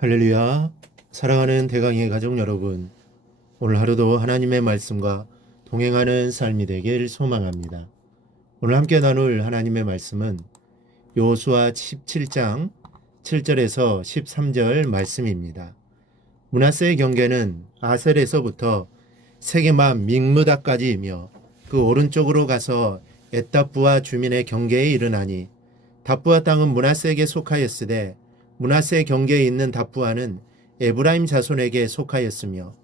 할렐루야. 사랑하는 대강의 가족 여러분, 오늘 하루도 하나님의 말씀과 동행하는 삶이 되길 소망합니다. 오늘 함께 나눌 하나님의 말씀은 여호수아 17장 7절에서 13절 말씀입니다. 므낫세의 경계는 아셀에서부터 세게마 믹므다까지이며 그 오른쪽으로 가서 엣다프와 주민의 경계에 이르나니, 답부아 땅은 므낫세에게 속하였으되 므낫세 경계에 있는 답부아는 에브라임 자손에게 속하였으며,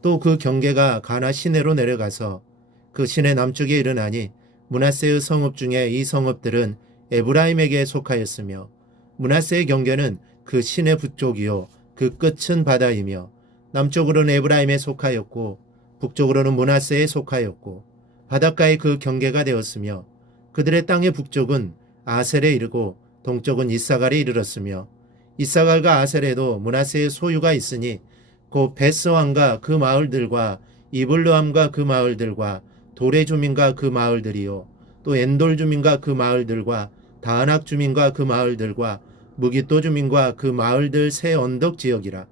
또 그 경계가 가나 시내로 내려가서 그 시내 남쪽에 이르나니, 므낫세의 성읍 중에 이 성읍들은 에브라임에게 속하였으며, 므낫세의 경계는 그 시내 북쪽이요 그 끝은 바다이며, 남쪽으로는 에브라임에 속하였고 북쪽으로는 므낫세에 속하였고, 바닷가에 그 경계가 되었으며, 그들의 땅의 북쪽은 아셀에 이르고 동쪽은 이사갈에 이르렀으며, 이사갈과 아셀에도 므낫세의 소유가 있으니 곧 베스왕과 그 마을들과 이블르함과 그 마을들과 도레 주민과 그 마을들이요, 또 엔돌 주민과 그 마을들과 다낙 주민과 그 마을들과 무기또 주민과 그 마을들 새 언덕 지역이라.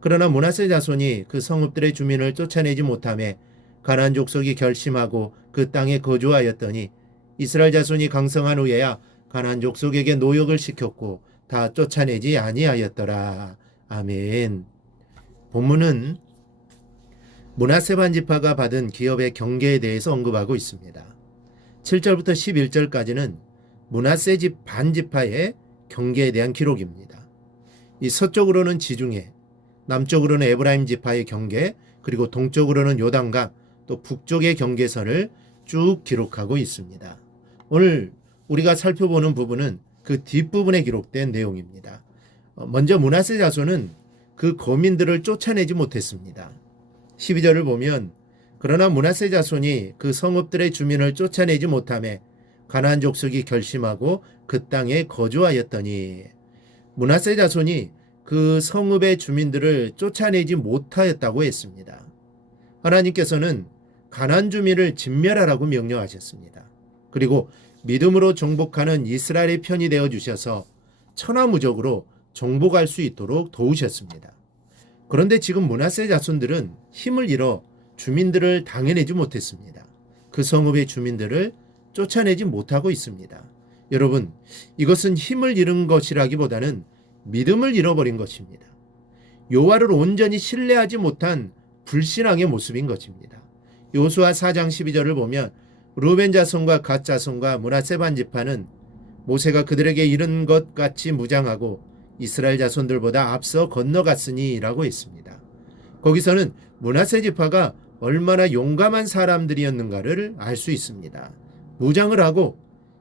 그러나 므낫세 자손이 그 성읍들의 주민을 쫓아내지 못하매 가나안 족속이 결심하고 그 땅에 거주하였더니, 이스라엘 자손이 강성한 후에야 가나안 족속에게 노역을 시켰고 다 쫓아내지 아니하였더라. 아멘. 본문은 므낫세 반지파가 받은 기업의 경계에 대해서 언급하고 있습니다. 7절부터 11절까지는 므낫세 집 반지파의 경계에 대한 기록입니다. 이 서쪽으로는 지중해, 남쪽으로는 에브라임 지파의 경계, 그리고 동쪽으로는 요단강, 또 북쪽의 경계선을 쭉 기록하고 있습니다. 오늘 우리가 살펴보는 부분은 그 뒷부분에 기록된 내용입니다. 먼저 므낫세 자손은 그 거민들을 쫓아내지 못했습니다. 12절을 보면, 그러나 므낫세 자손이 그 성읍들의 주민을 쫓아내지 못하매 가나안 족속이 결심하고 그 땅에 거주하였더니, 므낫세 자손이 그 성읍의 주민들을 쫓아내지 못하였다고 했습니다. 하나님께서는 가나안 주민을 진멸하라고 명령하셨습니다. 그리고 믿음으로 정복하는 이스라엘의 편이 되어 주셔서 천하무적으로 정복할 수 있도록 도우셨습니다. 그런데 지금 므낫세 자손들은 힘을 잃어 주민들을 당해내지 못했습니다. 그 성읍의 주민들을 쫓아내지 못하고 있습니다. 여러분, 이것은 힘을 잃은 것이라기보다는 믿음을 잃어버린 것입니다. 여호와를 온전히 신뢰하지 못한 불신앙의 모습인 것입니다. 여호수아 4장 12절을 보면, 르우벤 자손과 갓 자손과 므낫세 반지파는 모세가 그들에게 이른 것 같이 무장하고 이스라엘 자손들보다 앞서 건너갔으니 라고 했습니다. 거기서는 므낫세 지파가 얼마나 용감한 사람들이었는가를 알 수 있습니다. 무장을 하고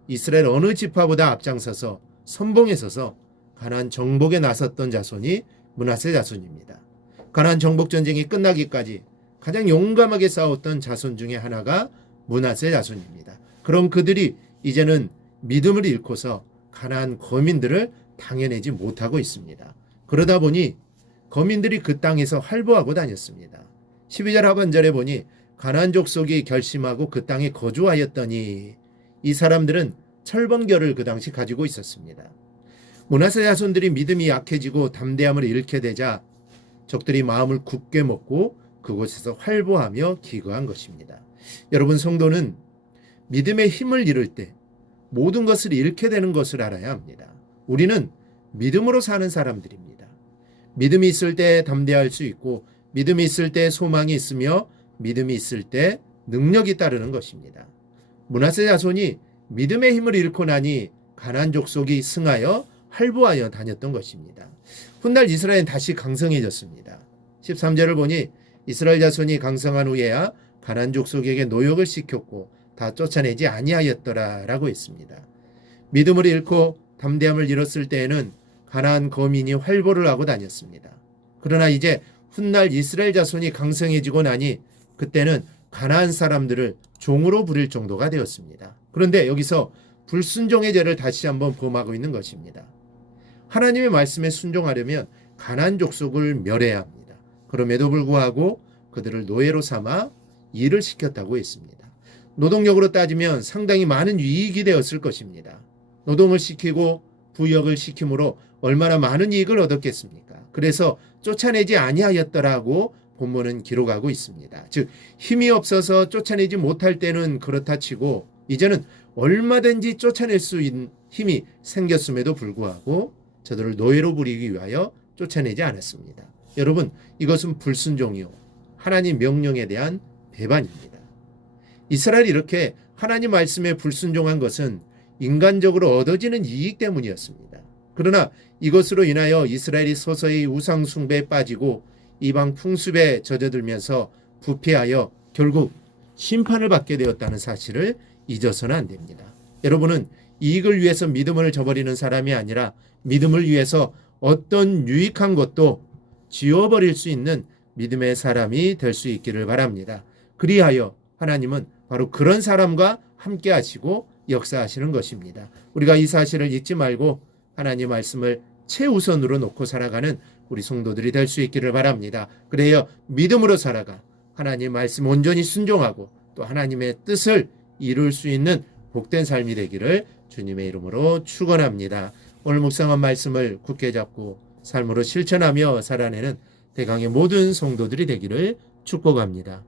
이스라엘 어느 지파보다 앞장서서 선봉에 서서 가나안 정복에 나섰던 자손이 므낫세 자손입니다. 가나안 정복 전쟁이 끝나기까지 가장 용감하게 싸웠던 자손 중에 하나가 므낫세 자손입니다. 그럼 그들이 이제는 믿음을 잃고서 가나안 거민들을 당해내지 못하고 있습니다. 그러다 보니 거민들이 그 땅에서 활보하고 다녔습니다. 12절 하반절에 보니, 가나안 족속이 결심하고 그 땅에 거주하였더니, 이 사람들은 철번결을 그 당시 가지고 있었습니다. 므낫세 자손들이 믿음이 약해지고 담대함을 잃게 되자 적들이 마음을 굳게 먹고 그곳에서 활보하며 기거한 것입니다. 여러분, 성도는 믿음의 힘을 잃을 때 모든 것을 잃게 되는 것을 알아야 합니다. 우리는 믿음으로 사는 사람들입니다. 믿음이 있을 때 담대할 수 있고, 믿음이 있을 때 소망이 있으며, 믿음이 있을 때 능력이 따르는 것입니다. 므낫세 자손이 믿음의 힘을 잃고 나니 가나안 족속이 승하여 활보하여 다녔던 것입니다. 훗날 이스라엘은 다시 강성해졌습니다. 13절을 보니, 이스라엘 자손이 강성한 후에야 가나안 족속에게 노역을 시켰고 다 쫓아내지 아니하였더라 라고 했습니다. 믿음을 잃고 담대함을 잃었을 때에는 가나안 거민이 활보를 하고 다녔습니다. 그러나 이제 훗날 이스라엘 자손이 강성해지고 나니 그때는 가나안 사람들을 종으로 부릴 정도가 되었습니다. 그런데 여기서 불순종의 죄를 다시 한번 범하고 있는 것입니다. 하나님의 말씀에 순종하려면 가나안 족속을 멸해야 합니다. 그럼에도 불구하고 그들을 노예로 삼아 일을 시켰다고 했습니다. 노동력으로 따지면 상당히 많은 이익이 되었을 것입니다. 노동을 시키고 부역을 시킴으로 얼마나 많은 이익을 얻었겠습니까? 그래서 쫓아내지 아니하였더라고 본문은 기록하고 있습니다. 즉 힘이 없어서 쫓아내지 못할 때는 그렇다 치고 이제는 얼마든지 쫓아낼 수 있는 힘이 생겼음에도 불구하고 저들을 노예로 부리기 위하여 쫓아내지 않았습니다. 여러분, 이것은 불순종이요 하나님 명령에 대한 배반입니다. 이스라엘이 이렇게 하나님 말씀에 불순종한 것은 인간적으로 얻어지는 이익 때문이었습니다. 그러나 이것으로 인하여 이스라엘이 서서히 우상 숭배에 빠지고 이방 풍습에 젖어들면서 부패하여 결국 심판을 받게 되었다는 사실을 잊어서는 안 됩니다. 여러분은 이익을 위해서 믿음을 저버리는 사람이 아니라 믿음을 위해서 어떤 유익한 것도 지워버릴 수 있는 믿음의 사람이 될 수 있기를 바랍니다. 그리하여 하나님은 바로 그런 사람과 함께 하시고 역사하시는 것입니다. 우리가 이 사실을 잊지 말고 하나님 말씀을 최우선으로 놓고 살아가는 우리 성도들이 될 수 있기를 바랍니다. 그래야 믿음으로 살아가 하나님 말씀 온전히 순종하고 또 하나님의 뜻을 이룰 수 있는 복된 삶이 되기를 주님의 이름으로 축원합니다. 오늘 묵상한 말씀을 굳게 잡고 삶으로 실천하며 살아내는 대강의 모든 성도들이 되기를 축복합니다.